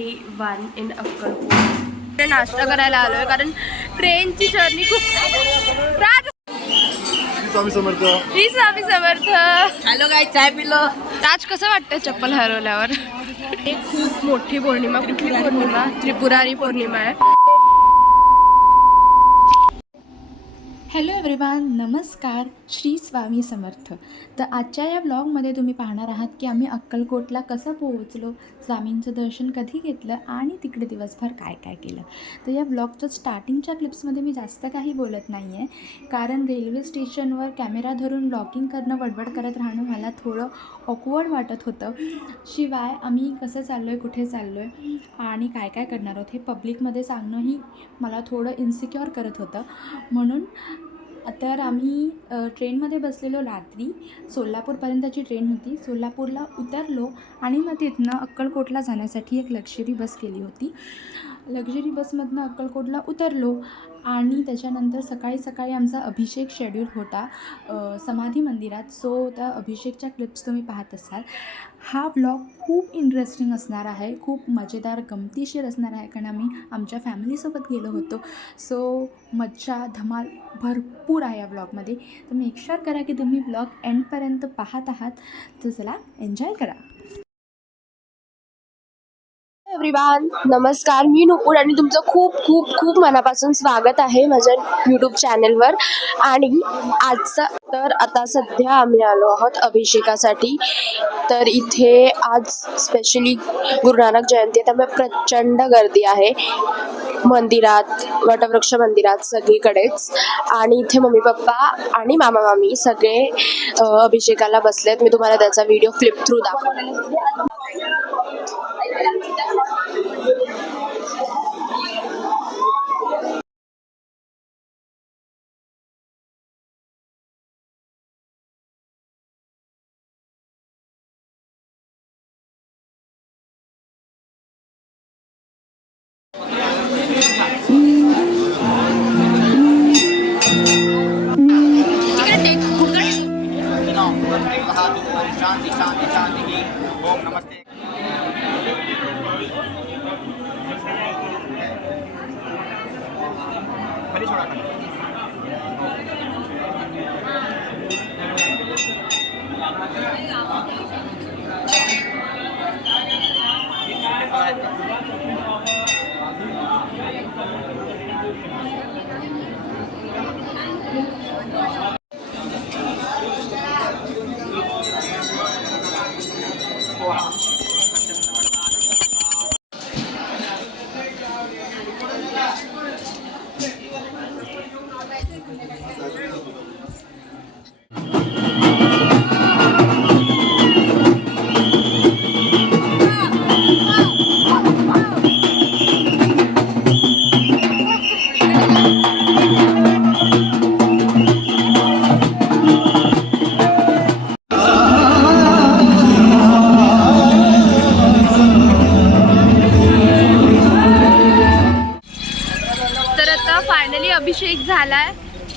Day 1 in Akkalkot. नाश्ता करायला आलोय कारण ट्रेनची जर्नी खूप. स्वामी समर्थ. श्री स्वामी समर्थ. हॅलो काय चाय पिलो. ताज कसं वाटतं चप्पल हरवल्यावर? एक खूप मोठी पौर्णिमा. कुठली पौर्णिमा? त्रिपुरारी पौर्णिमा आहे. हॅलो एव्हरीवन, नमस्कार. श्री स्वामी समर्थ. तर आजच्या या ब्लॉगमध्ये तुम्ही पाहणार आहात की आम्ही अक्कलकोटला कसं पोहोचलो, स्वामींचं दर्शन कधी घेतलं आणि तिकडे दिवसभर काय काय केलं. तर या ब्लॉगच्या स्टार्टिंगच्या क्लिप्समध्ये मी जास्त काही बोलत नाही आहे, कारण रेल्वे स्टेशनवर कॅमेरा धरून ब्लॉगिंग करणं, बडबड करत राहणं मला थोडं ऑकवर्ड वाटत होतं. शिवाय आम्ही कसं चाललो आहे, कुठे चाललो आहे आणि काय काय करणार आहोत हे पब्लिकमध्ये सांगणंही मला थोडं इन्सिक्युअर करत होतं. म्हणून तर आम्ही ट्रेनमध्ये बसलेलो. रात्री सोलापूरपर्यंतची ट्रेन होती. सोलापूरला उतरलो आणि मग तिथनं अक्कलकोटला जाण्यासाठी एक लक्झरी बस केली होती. लक्झरी बसमधनं अक्कलकोटला उतरलो आणि त्याच्यानंतर सकाळी सकाळी आमचा अभिषेक शेड्यूल होता समाधी मंदिरात. सो त्या अभिषेकच्या क्लिप्स तुम्ही पाहत असाल. हा ब्लॉग खूप इंटरेस्टिंग असणार आहे, खूप मजेदार गमतीशीर असणार आहे, कारण आम्ही आमच्या फॅमिलीसोबत गेलो होतो. सो मज्जा धमाल भरपूर आहे या ब्लॉगमध्ये. तर मेक शुअर करा की तुम्ही ब्लॉग एंडपर्यंत पाहत आहात. तर चला एन्जॉय करा. एव्हरीवन, नमस्कार. मी नुपूर आणि तुमचं खूप खूप खूप मनापासून स्वागत आहे माझ्या यूट्यूब चॅनलवर. आणि आजचा तर आता सध्या आम्ही आलो आहोत अभिषेकासाठी. तर इथे आज स्पेशली गुरु नानक जयंती आहे, त्यामुळे प्रचंड गर्दी आहे मंदिरात, वटवृक्ष मंदिरात सगळीकडेच. आणि इथे मम्मी पप्पा आणि मामा मामी सगळे अभिषेकाला बसलेत. मी तुम्हाला त्याचा व्हिडिओ फ्लिप थ्रू दाखवते. शांति शांति शांति. ओम नमस्ते. खाली छोड़ा. अभिषेक झालाय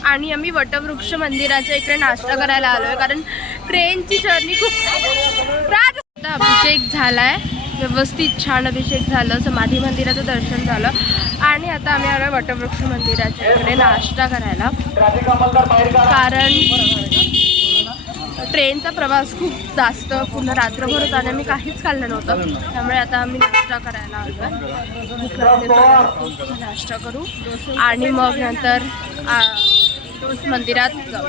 आणि आम्ही वटवृक्ष मंदिराच्या इकडे नाश्ता करायला आलोय कारण ट्रेनची जर्नी खूप. अभिषेक झालाय, व्यवस्थित छान अभिषेक झालं, समाधी मंदिराचं दर्शन झालं आणि आता आम्ही आलोय वटवृक्ष मंदिराच्या इकडे नाश्ता करायला, कारण ट्रेनचा प्रवास खूप जास्त पूर्ण रात्रभर होता आणि आम्ही काहीच खाल्लं नव्हतं. त्यामुळे आता आम्ही नाश्ता करायला आलोय. नाश्ता करू आणि मग नंतर मंदिरात जाऊ.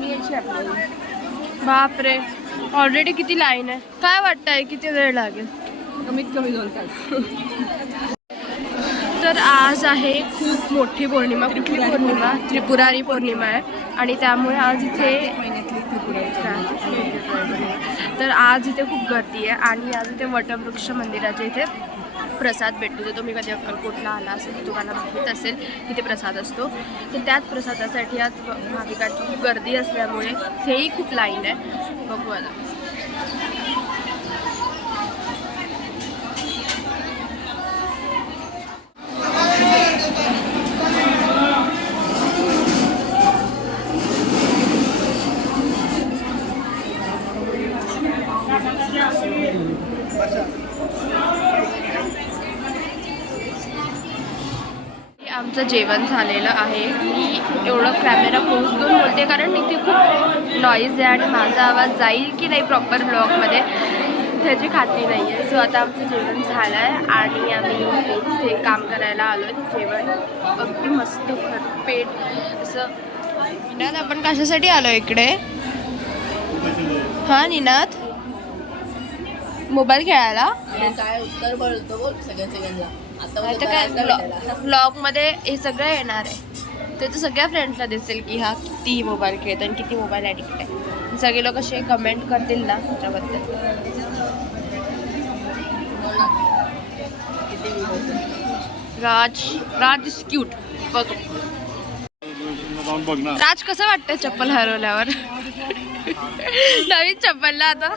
बाकी यायची आपल्याला. बापरे, ऑलरेडी किती लाईन आहे. काय वाटतंय किती वेळ लागेल? कमीत कमी 2 तास. तर आज आहे खूप मोठी पौर्णिमा. कुठली पौर्णिमा? त्रिपुरारी पौर्णिमा आहे आणि त्यामुळे आज इथे महिन्यातली त्रिपुरारी. तर आज इथे खूप गर्दी आहे आणि आज इथे वटवृक्ष मंदिराच्या इथे प्रसाद भेटतो. जर तुम्ही कधी अक्कलकोटला आला असेल तर तुम्हाला माहीत असेल तिथे प्रसाद असतो. तर त्याच प्रसादासाठी आज भाविकांची खूप गर्दी असल्यामुळे तेही खूप लाईन आहे. बघू आता. आमचं जेवण झालेलं आहे. मी एवढं कॅमेरा क्लोज करून बोलते कारण इथे खूप नॉईज आहे आणि माझा आवाज जाईल की नाही प्रॉपर ब्लॉगमध्ये त्याची खात्री नाही आहे. सो आता आमचं जेवण झालं आहे आणि आम्ही इथे काम करायला आलो आहे. जेवण अगदी मस्त भरपेट असं. निनाद, आपण कशासाठी आलो इकडे? हां निनाद, मोबाईल खेळायला. काय उत्तर बोलतो बोल सगळ्यांना. आता काय ब्लॉगमध्ये हे सगळं येणार आहे. ते तर सगळ्या फ्रेंड्सला दिसेल की हा किती मोबाईल खेळतो आणि किती मोबाईल ॲडिक्ट आहे. सगळे लोक असे कमेंट करतील ना त्याच्याबद्दल. राज इज क्यूट. बघ राज, कसं वाटतं चप्पल हरवल्यावर? नवीन चप्पलला आता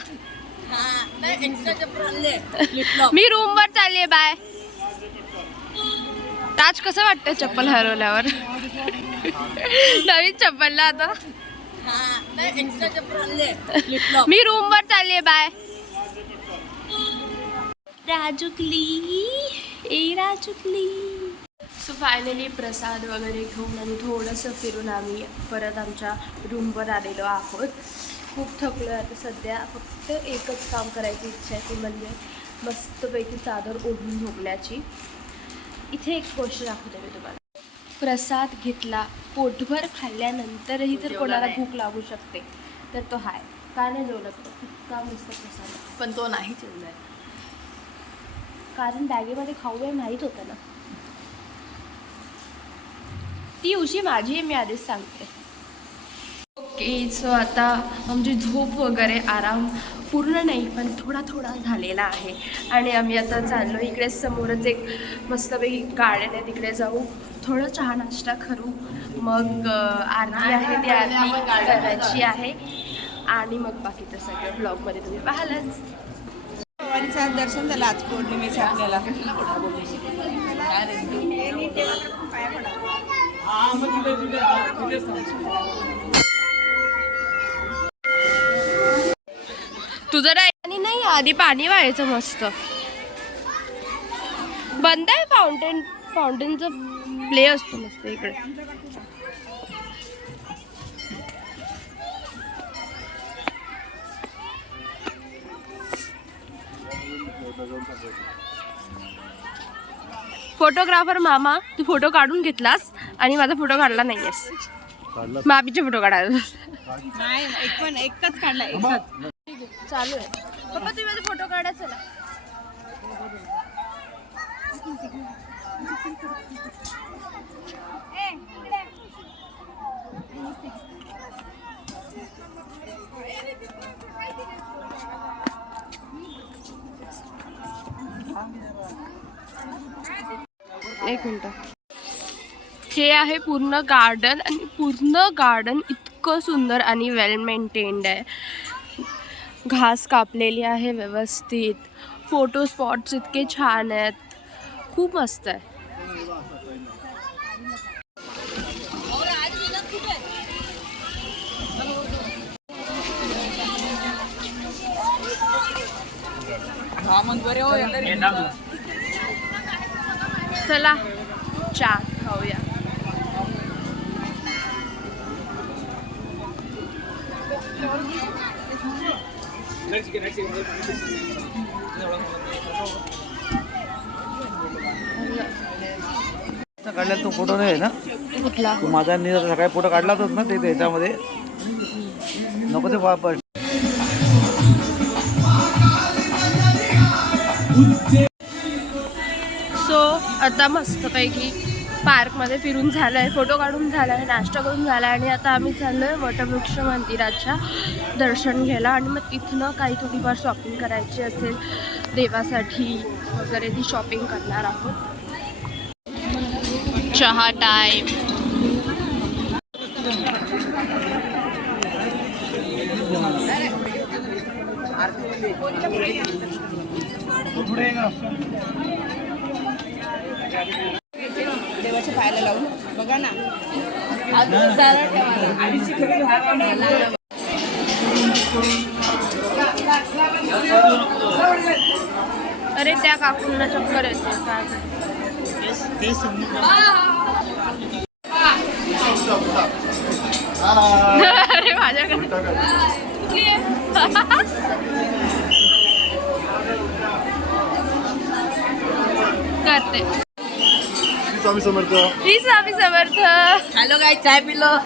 मी रूमवर चालली आहे. बाय. राज, कसं वाटतं चप्पल हरवल्यावर? नवीन चप्पलला आता मी रूमवर चालली आहे. बाय. राजुकली राजुकली. सो फायनली प्रसाद वगैरे घेऊन आणि थोडंसं फिरून आम्ही परत आमच्या रूमवर आलेलो आहोत. खूप थकलो आहे आता सध्या. फक्त एकच काम करायची इच्छा आहे ती म्हणजे मस्तपैकी चादर ओढून झोपण्याची. इथे एक गोष्ट दाखवते मी तुम्हाला. प्रसाद घेतला, पोटभर खाल्ल्यानंतरही जर कोणाला भूक लागू शकते तर तो हाय. का नाही जेवलं तो? इतका मस्त प्रसाद आहे. पण तो नाही जेवलाय कारण बॅगेमध्ये खाऊ आहे माहीत होतं ना. ती उशी माझी आहे, मी आधीच सांगते. ओके, सो आता आमची झोप वगैरे आराम पूर्ण नाही पण थोडा थोडा झालेला आहे आणि आम्ही आता चाललो. इकडे समोरच एक मस्तपैकी गार्डन आहे, तिकडे जाऊ, थोडं चहा नाश्ता करू, मग आरती आहे ती आरती करायची आहे आणि मग बाकीचं सगळं ब्लॉगमध्ये तुम्ही पाहालच. दर्शन झालं आज पौर्णिमेचं आपल्याला. तुझं नाही नाही, आधी पाणी व्हायचं मस्त. बंद आहे फाउंटेनचा प्ले असतो मस्त इकडे. फोटोग्राफर मामा, तू फोटो काढून घेतलास आणि माझा फोटो काढला नाहीयेस. मामीचे फोटो काढायला नाही, एकच काढला, एकच चालू आहे. पप्पा तुम्ही माझा फोटो काढा चला. एक मिनिट. हे आहे पूर्ण गार्डन आणि पूर्ण गार्डन इतकं सुंदर आणि वेल मेंटेन्ड आहे. घास कापलेली आहे व्यवस्थित. फोटो स्पॉट्स इतके छान आहेत, खूप मस्त आहे. चला चहा खाऊया. काढला तो फोटो नाही ना कुठला? तो माझा सकाळी फोटो काढला होता ना ते त्याच्यामध्ये नको ते वापर. सो आता मस्तपैकी पार्कमध्ये फिरून झालं आहे, फोटो काढून झाला आहे, नाश्ता करून झाला आहे आणि आता आम्ही चाललो आहे वटवृक्ष मंदिराच्या दर्शन घ्यायला आणि मग तिथनं काही थोडीफार शॉपिंग करायची असेल देवासाठी वगैरे ती शॉपिंग करणार आहोत. चहा टाईम. देवाच्या पायाला लावून बघा ना. अरे त्या काकूंना चक्कर येते काय. अरे माझ्याकडे करते. स्वामी समर्थ. श्री स्वामी समर्थ. हॅलो काय चाय पिलो.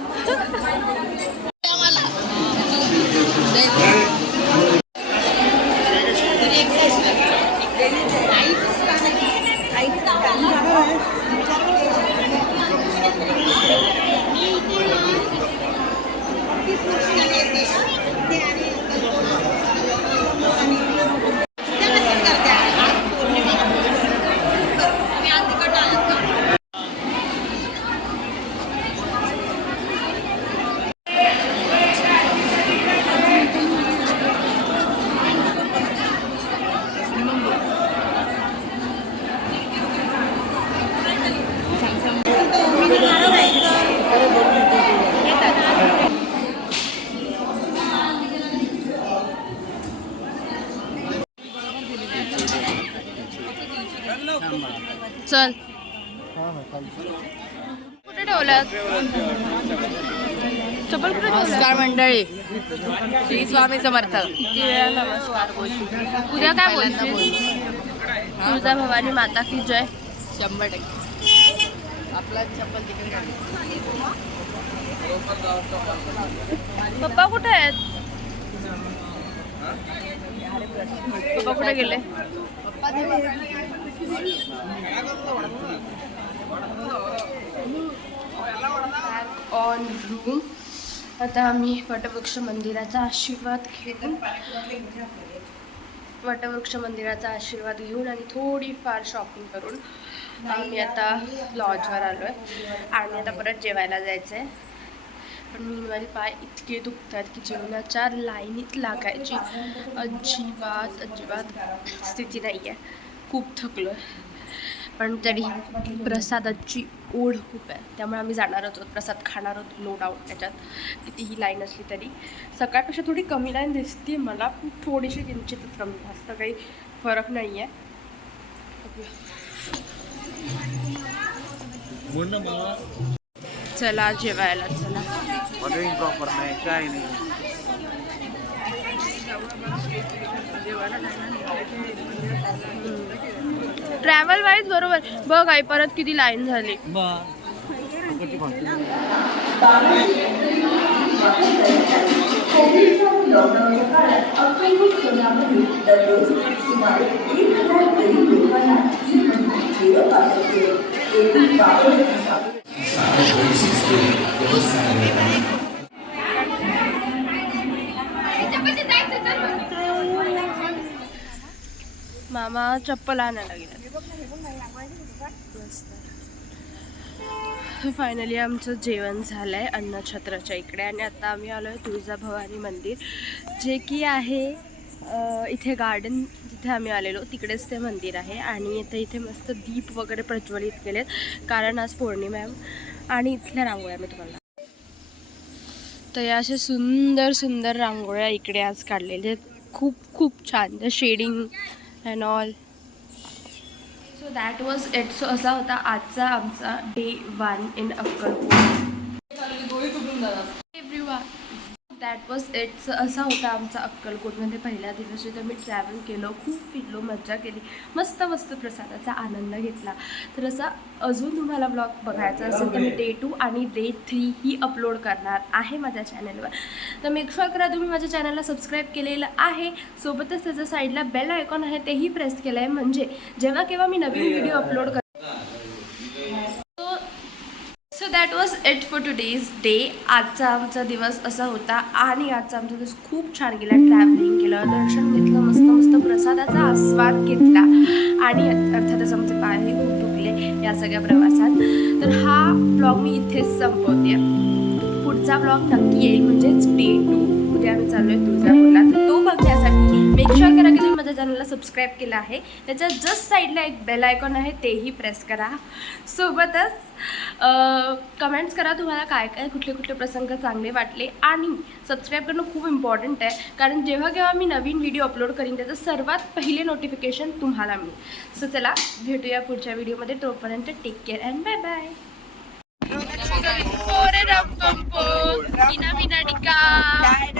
चल कुठे ठेवलं चप्पल कुठे ठेवलं. नमस्कार मंडळी. श्री स्वामी समर्थ. किती वेळा नमस्कार बोलशील. उद्या काय बोलशील. तुळजा भवानी माता की जय. 100% आपला चप्पल तिकडे काढ. पप्पा कुठे आहेत. पप्पा कुठे गेले. On room. आता आम्ही वटवृक्ष मंदिराचा आशीर्वाद घेऊन आणि थोडीफार शॉपिंग करून आम्ही आता लॉजवर आलो आहे आणि आता परत जेवायला जायचं आहे. पण माझे पाय इतके दुखतात की जेवणाच्या लाईनीत लागायची अजिबात स्थिती नाही आहे. खूप थकलो आहे पण तरी प्रसादाची ओढ खूप आहे त्यामुळे आम्ही जाणार होतो. प्रसाद खाणार होतो नो डाऊट. त्याच्यात कितीही लाईन असली तरी सकाळपेक्षा थोडी कमी लाईन दिसते मला. थोडीशी किंचित कमी, जास्त काही फरक नाही आहे. चला जेवायला चला. ऑर्डरिंग प्रॉपर नाही काय नाही. ट्रॅव्हल वाईज बरोबर बघ आई परत किती लाईन झाली. मामा चप्पल आणायला गेला. फायनली आमचं जेवण झालं आहे अन्नछत्राच्या इकडे आणि आता आम्ही आलो आहे तुळजाभवानी मंदिर जे की आहे इथे गार्डन जिथे आम्ही आलेलो तिकडेच ते मंदिर आहे. आणि इथे मस्त दीप वगैरे प्रज्वलित केलेत कारण आज पौर्णिमा आहे. आणि इथल्या रांगोळ्या मी तुम्हाला तर या अशा सुंदर रांगोळ्या इकडे आज काढलेल्या आहेत. खूप छान shading and all. So that was it. So असा होता आजचा आमचा day 1 in Akkalkot. Everyone that was was it's असा होता आमचा अक्कलकोटमध्ये पहिल्या दिवशी. तर मी ट्रॅव्हल केलं, खूप फिरलो, मज्जा केली, मस्त मस्त प्रसादाचा आनंद घेतला. तर असा अजून तुम्हाला ब्लॉग बघायचा असेल तर मी डे 2 आणि डे 3 ही अपलोड करणार आहे माझ्या चॅनलवर. तर मेक शुअर करा तुम्ही माझ्या चॅनलला सबस्क्राईब केलेलं आहे, सोबतच त्याच्या साईडला बेल आयकॉन आहे तेही प्रेस केलं आहे, म्हणजे जेव्हा केव्हा मी नवीन व्हिडिओ अपलोड कर. So that was it for today's day. आजचा आमचा दिवस असा होता आणि आजचा आमचा दिवस खूप छान गेला. ट्रॅव्हलिंग केलं, दर्शन घेतलं, मस्त मस्त प्रसादाचा आस्वाद घेतला आणि अर्थातच आमचे पायही खूप दुखले या सगळ्या प्रवासात. तर हा ब्लॉग मी इथेच संपवते. पुढचा ब्लॉग नक्की येईल, म्हणजेच डे 2. उद्या आम्ही चाललो आहे तुळजापूरला. तर तो बघण्यासाठी मेक शुअर करा की तुम्ही माझ्या चॅनलला सबस्क्राईब केलं आहे. त्याच्या जस्ट साईडला एक बेल आयकॉन आहे तेही प्रेस करा. सोबतच कमेंट्स करा तुम्हाला काय काय कुठले कुठले प्रसंग चांगले वाटले. आणि सबस्क्राईब करणं खूप इम्पॉर्टंट आहे, कारण जेव्हा केव्हा मी नवीन व्हिडिओ अपलोड करीन त्याचं सर्वात पहिले नोटिफिकेशन तुम्हाला मिळेल. सो चला भेटूया पुढच्या व्हिडिओमध्ये. तोपर्यंत take care and bye bye. Dye